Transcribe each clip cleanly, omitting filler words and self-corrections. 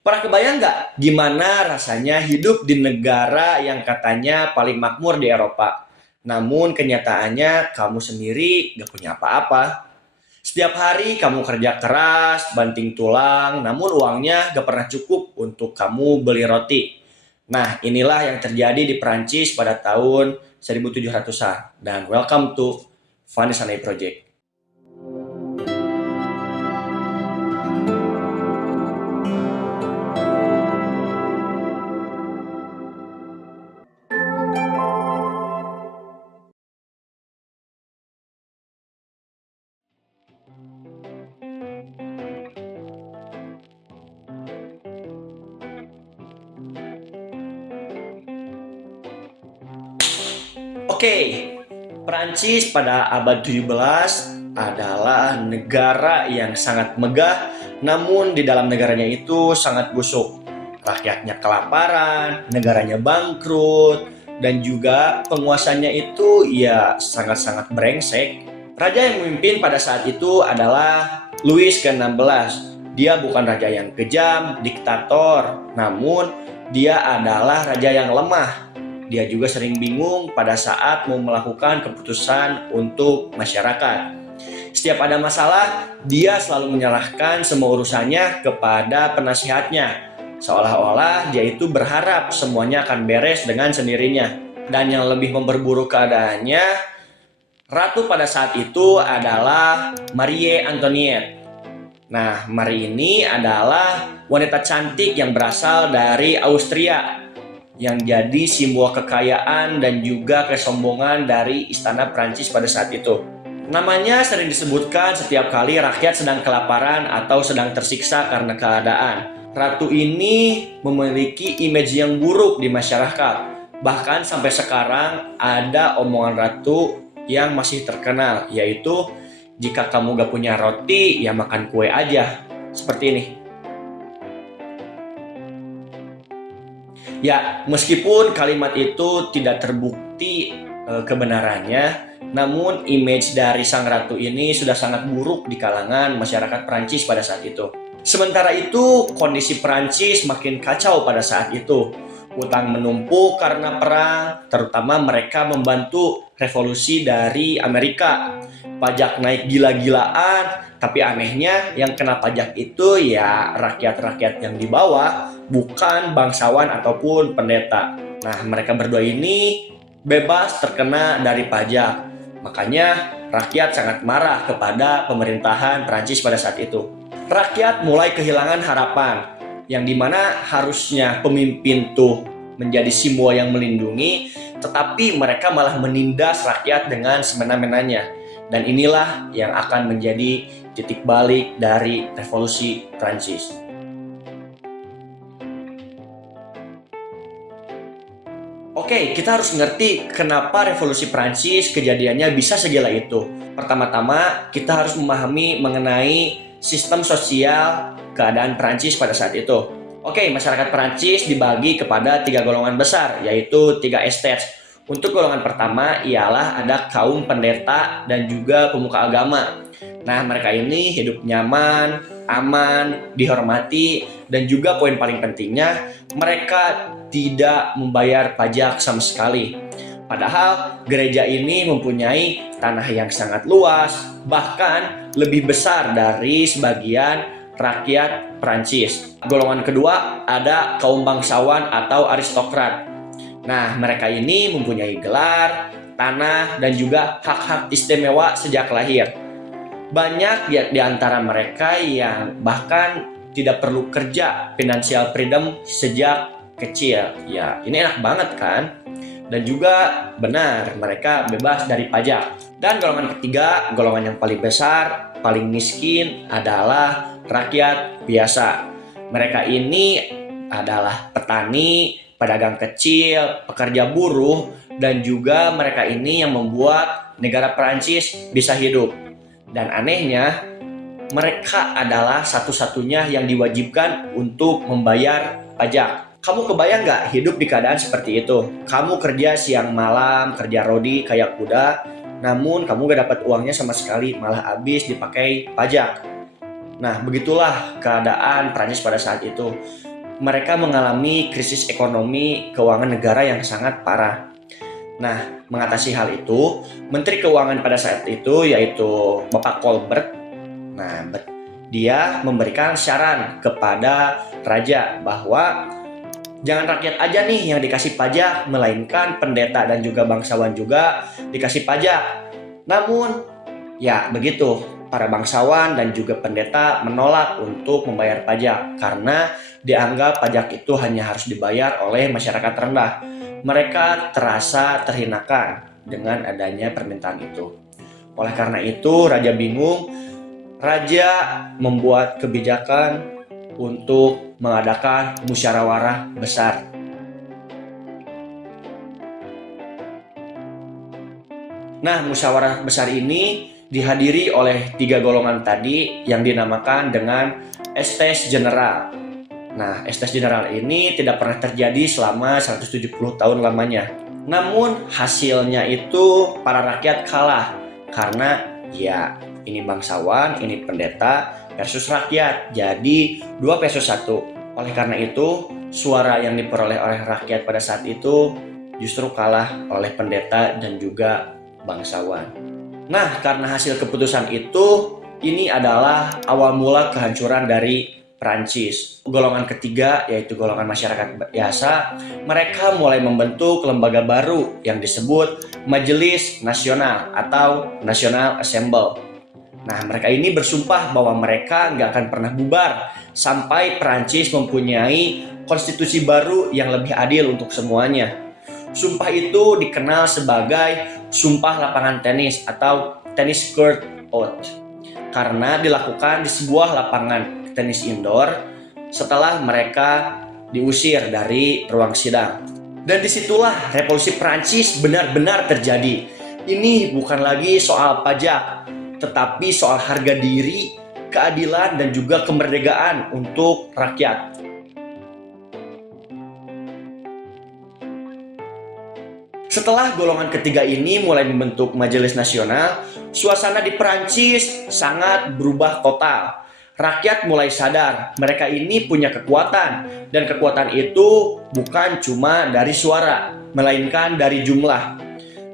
Pernah kebayang nggak gimana rasanya hidup di negara yang katanya paling makmur di Eropa? Namun kenyataannya kamu sendiri nggak punya apa-apa. Setiap hari kamu kerja keras, banting tulang, namun uangnya nggak pernah cukup untuk kamu beli roti. Nah, inilah yang terjadi di Perancis pada tahun 1700-an. Dan welcome to Funny Sunday Project. Oke, Prancis pada abad 17 adalah negara yang sangat megah, namun di dalam negaranya itu sangat busuk. Rakyatnya kelaparan, negaranya bangkrut, dan juga penguasanya itu ya sangat-sangat brengsek. Raja yang memimpin pada saat itu adalah Louis ke-16. Dia bukan raja yang kejam, diktator, namun dia adalah raja yang lemah. Dia juga sering bingung pada saat mau melakukan keputusan untuk masyarakat. Setiap ada masalah, dia selalu menyerahkan semua urusannya kepada penasihatnya. Seolah-olah dia itu berharap semuanya akan beres dengan sendirinya. Dan yang lebih memperburuk keadaannya, ratu pada saat itu adalah Marie Antoinette. Nah, Marie ini adalah wanita cantik yang berasal dari Austria, yang jadi simbol kekayaan dan juga kesombongan dari istana Prancis pada saat itu. Namanya sering disebutkan setiap kali rakyat sedang kelaparan atau sedang tersiksa karena keadaan. Ratu ini memiliki image yang buruk di masyarakat. Bahkan sampai sekarang ada omongan ratu yang masih terkenal, yaitu jika kamu gak punya roti, ya makan kue aja. Seperti ini. Ya, meskipun kalimat itu tidak terbukti kebenarannya, namun image dari sang ratu ini sudah sangat buruk di kalangan masyarakat Prancis pada saat itu. Sementara itu, kondisi Prancis makin kacau pada saat itu. Utang menumpuk karena perang, terutama mereka membantu revolusi dari Amerika. Pajak naik gila-gilaan, tapi anehnya yang kena pajak itu ya rakyat-rakyat yang di bawah, bukan bangsawan ataupun pendeta. Nah, mereka berdua ini bebas terkena dari pajak. Makanya rakyat sangat marah kepada pemerintahan Prancis pada saat itu. Rakyat mulai kehilangan harapan, yang dimana harusnya pemimpin tuh menjadi simbol yang melindungi, tetapi mereka malah menindas rakyat dengan semena-menanya. Dan inilah yang akan menjadi titik balik dari revolusi Prancis. Oke, kita harus ngerti kenapa revolusi Prancis kejadiannya bisa segila itu. Pertama-tama, kita harus memahami mengenai sistem sosial keadaan Prancis pada saat itu. Oke, masyarakat Prancis dibagi kepada 3 golongan besar, yaitu 3 estates. Untuk golongan pertama ialah ada kaum pendeta dan juga pemuka agama. Nah, mereka ini hidup nyaman, aman, dihormati, dan juga poin paling pentingnya, mereka tidak membayar pajak sama sekali. Padahal gereja ini mempunyai tanah yang sangat luas, bahkan lebih besar dari sebagian rakyat Prancis. Golongan kedua ada kaum bangsawan atau aristokrat. Nah, mereka ini mempunyai gelar, tanah, dan juga hak-hak istimewa sejak lahir. Banyak di antara mereka yang bahkan tidak perlu kerja, financial freedom sejak kecil. Ya, ini enak banget kan? Dan juga benar, mereka bebas dari pajak. Dan golongan ketiga, golongan yang paling besar, paling miskin adalah rakyat biasa. Mereka ini adalah petani, pedagang kecil, pekerja buruh, dan juga mereka ini yang membuat negara Prancis bisa hidup. Dan anehnya, mereka adalah satu-satunya yang diwajibkan untuk membayar pajak. Kamu kebayang nggak hidup di keadaan seperti itu? Kamu kerja siang malam, kerja rodi kayak kuda, namun kamu gak dapat uangnya sama sekali, malah habis dipakai pajak. Nah, begitulah keadaan Prancis pada saat itu. mereka mengalami krisis ekonomi keuangan negara yang sangat parah. Nah, mengatasi hal itu, Menteri Keuangan pada saat itu yaitu Bapak Colbert, dia memberikan saran kepada raja bahwa jangan rakyat aja nih yang dikasih pajak, melainkan pendeta dan juga bangsawan juga dikasih pajak. Namun, ya begitu, para bangsawan dan juga pendeta menolak untuk membayar pajak karena dianggap pajak itu hanya harus dibayar oleh masyarakat rendah. Mereka terasa terhinakan dengan adanya permintaan itu. Oleh karena itu, raja bingung. Raja membuat kebijakan untuk mengadakan musyawarah besar. Nah, musyawarah besar ini dihadiri oleh 3 golongan tadi yang dinamakan dengan Estes General. Nah, Estes General ini tidak pernah terjadi selama 170 tahun lamanya. Namun hasilnya itu para rakyat kalah karena ya ini bangsawan, ini pendeta versus rakyat. Jadi 2 versus 1. Oleh karena itu, suara yang diperoleh oleh rakyat pada saat itu justru kalah oleh pendeta dan juga bangsawan. Nah, karena hasil keputusan itu, ini adalah awal mula kehancuran dari Prancis. Golongan ketiga, yaitu golongan masyarakat biasa, mereka mulai membentuk lembaga baru yang disebut Majelis Nasional atau National Assembly. Nah, mereka ini bersumpah bahwa mereka nggak akan pernah bubar sampai Prancis mempunyai konstitusi baru yang lebih adil untuk semuanya. Sumpah itu dikenal sebagai Sumpah Lapangan Tenis atau Tennis Court Oath karena dilakukan di sebuah lapangan tenis indoor setelah mereka diusir dari ruang sidang. Dan disitulah revolusi Prancis benar-benar terjadi. Ini bukan lagi soal pajak, tetapi soal harga diri, keadilan, dan juga kemerdekaan untuk rakyat. Setelah golongan ketiga ini mulai membentuk Majelis Nasional, suasana di Perancis sangat berubah total. Rakyat mulai sadar mereka ini punya kekuatan, dan kekuatan itu bukan cuma dari suara, melainkan dari jumlah.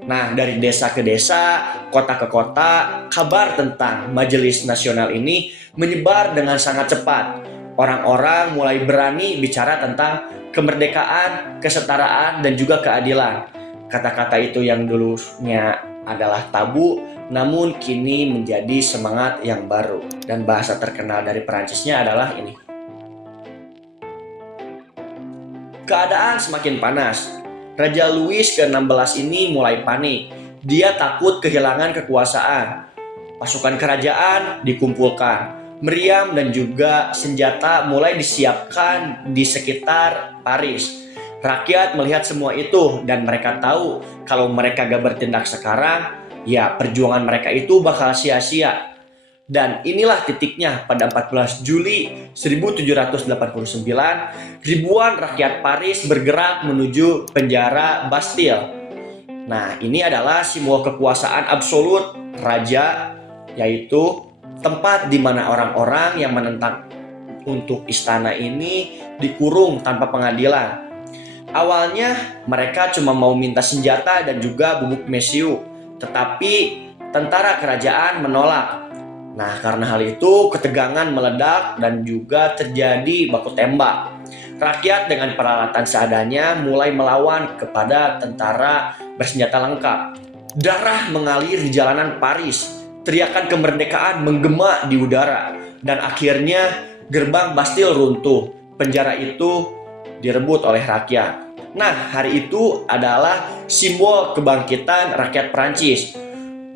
Nah, dari desa ke desa, kota ke kota, kabar tentang Majelis Nasional ini menyebar dengan sangat cepat. Orang-orang mulai berani bicara tentang kemerdekaan, kesetaraan, dan juga keadilan. Kata-kata itu yang dulunya adalah tabu, namun kini menjadi semangat yang baru. Dan bahasa terkenal dari Perancisnya adalah ini. Keadaan semakin panas. Raja Louis ke-16 ini mulai panik. Dia takut kehilangan kekuasaan. Pasukan kerajaan dikumpulkan. Meriam dan juga senjata mulai disiapkan di sekitar Paris. Rakyat melihat semua itu dan mereka tahu kalau mereka gak bertindak sekarang, ya perjuangan mereka itu bakal sia-sia. Dan inilah titiknya pada 14 Juli 1789, ribuan rakyat Paris bergerak menuju penjara Bastille. Nah, ini adalah simbol kekuasaan absolut raja, yaitu tempat di mana orang-orang yang menentang untuk istana ini dikurung tanpa pengadilan. Awalnya mereka cuma mau minta senjata dan juga bubuk mesiu, tetapi tentara kerajaan menolak. Nah, karena hal itu ketegangan meledak dan juga terjadi baku tembak. Rakyat dengan peralatan seadanya mulai melawan kepada tentara bersenjata lengkap. Darah mengalir di jalanan Paris, teriakan kemerdekaan menggema di udara, dan akhirnya gerbang Bastille runtuh. Penjara itu direbut oleh rakyat. Nah, hari itu adalah simbol kebangkitan rakyat Prancis.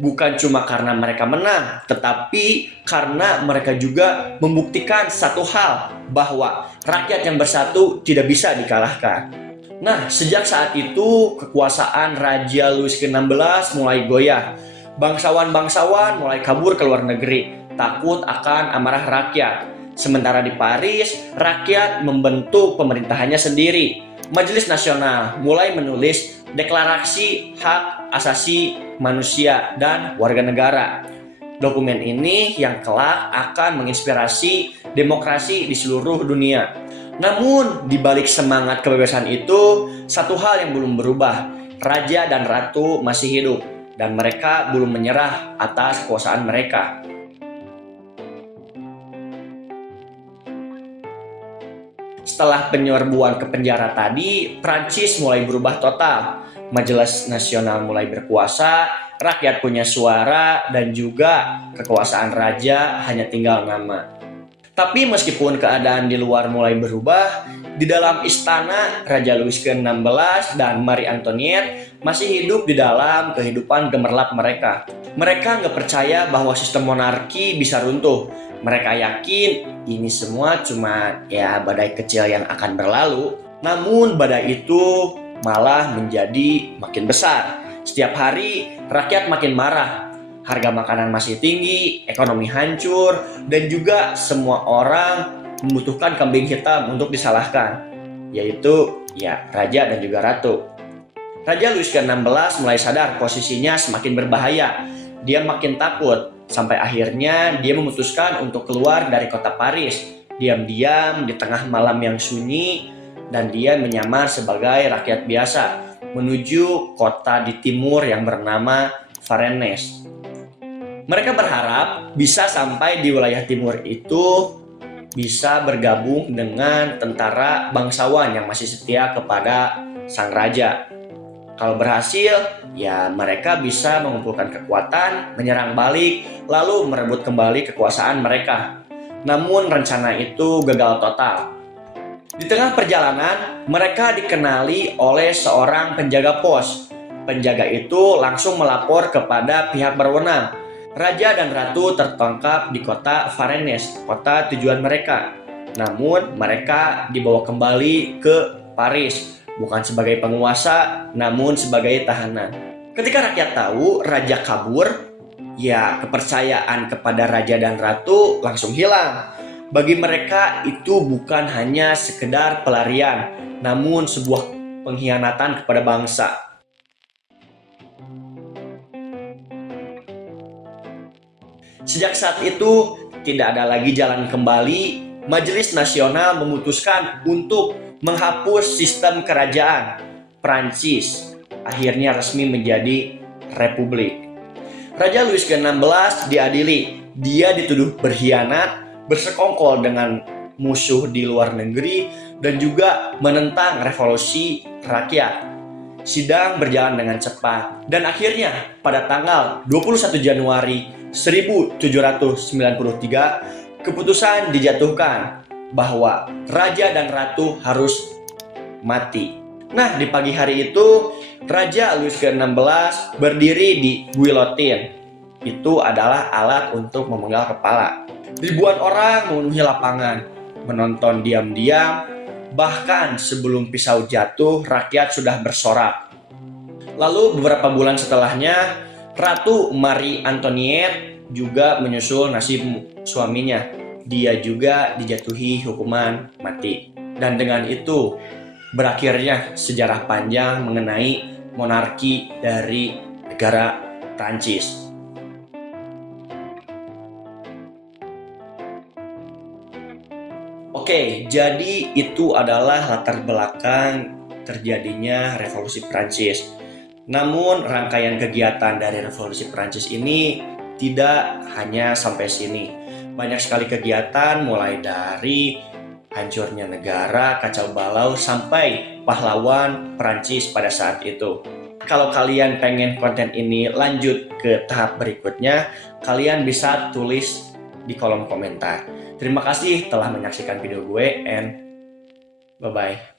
Bukan cuma karena mereka menang, tetapi karena mereka juga membuktikan satu hal, bahwa rakyat yang bersatu tidak bisa dikalahkan. Nah, sejak saat itu kekuasaan Raja Louis ke-16 mulai goyah. Bangsawan-bangsawan mulai kabur ke luar negeri, takut akan amarah rakyat. Sementara di Paris, rakyat membentuk pemerintahannya sendiri. Majelis Nasional mulai menulis deklarasi hak asasi manusia dan warga negara. Dokumen ini yang kelak akan menginspirasi demokrasi di seluruh dunia. Namun, di balik semangat kebebasan itu, satu hal yang belum berubah. Raja dan ratu masih hidup, dan mereka belum menyerah atas kekuasaan mereka. Setelah penyerbuan ke penjara tadi, Prancis mulai berubah total. Majelis Nasional mulai berkuasa, rakyat punya suara, dan juga kekuasaan raja hanya tinggal nama. Tapi meskipun keadaan di luar mulai berubah, di dalam istana Raja Louis ke-16 dan Marie Antoinette masih hidup di dalam kehidupan gemerlap mereka. Mereka nggak percaya bahwa sistem monarki bisa runtuh. Mereka yakin ini semua cuma badai kecil yang akan berlalu. Namun badai itu malah menjadi makin besar. Setiap hari rakyat makin marah. Harga makanan masih tinggi, ekonomi hancur, dan juga semua orang membutuhkan kambing hitam untuk disalahkan, yaitu raja dan juga ratu. Raja Louis ke-16 mulai sadar posisinya semakin berbahaya. Dia makin takut, sampai akhirnya dia memutuskan untuk keluar dari kota Paris. Diam-diam di tengah malam yang sunyi, dan dia menyamar sebagai rakyat biasa, menuju kota di timur yang bernama Varennes. Mereka berharap bisa sampai di wilayah timur itu bisa bergabung dengan tentara bangsawan yang masih setia kepada sang raja. Kalau berhasil, mereka bisa mengumpulkan kekuatan, menyerang balik, lalu merebut kembali kekuasaan mereka. Namun rencana itu gagal total. Di tengah perjalanan, mereka dikenali oleh seorang penjaga pos. Penjaga itu langsung melapor kepada pihak berwenang. Raja dan ratu tertangkap di kota Varennes, kota tujuan mereka. Namun mereka dibawa kembali ke Paris, bukan sebagai penguasa, namun sebagai tahanan. Ketika rakyat tahu raja kabur, kepercayaan kepada raja dan ratu langsung hilang. Bagi mereka itu bukan hanya sekedar pelarian, namun sebuah pengkhianatan kepada bangsa. Sejak saat itu, tidak ada lagi jalan kembali. Majelis Nasional memutuskan untuk menghapus sistem kerajaan. Prancis akhirnya resmi menjadi republik. Raja Louis ke-16 diadili. Dia dituduh berkhianat, bersekongkol dengan musuh di luar negeri, dan juga menentang revolusi rakyat. Sidang berjalan dengan cepat, dan akhirnya pada tanggal 21 Januari 1793, keputusan dijatuhkan bahwa raja dan ratu harus mati. Nah, di pagi hari itu, Raja Louis ke-16 berdiri di guillotine. Itu adalah alat untuk memenggal kepala. Ribuan orang memenuhi lapangan, menonton diam-diam. Bahkan sebelum pisau jatuh, rakyat sudah bersorak. Lalu beberapa bulan setelahnya, Ratu Marie Antoinette juga menyusul nasib suaminya. Dia juga dijatuhi hukuman mati. Dan dengan itu, berakhirnya sejarah panjang mengenai monarki dari negara Prancis. Oke, jadi itu adalah latar belakang terjadinya Revolusi Prancis. Namun rangkaian kegiatan dari Revolusi Prancis ini tidak hanya sampai sini. Banyak sekali kegiatan mulai dari hancurnya negara, kacau balau, sampai pahlawan Prancis pada saat itu. Kalau kalian pengen konten ini lanjut ke tahap berikutnya, kalian bisa tulis di kolom komentar. Terima kasih telah menyaksikan video gue, and bye-bye.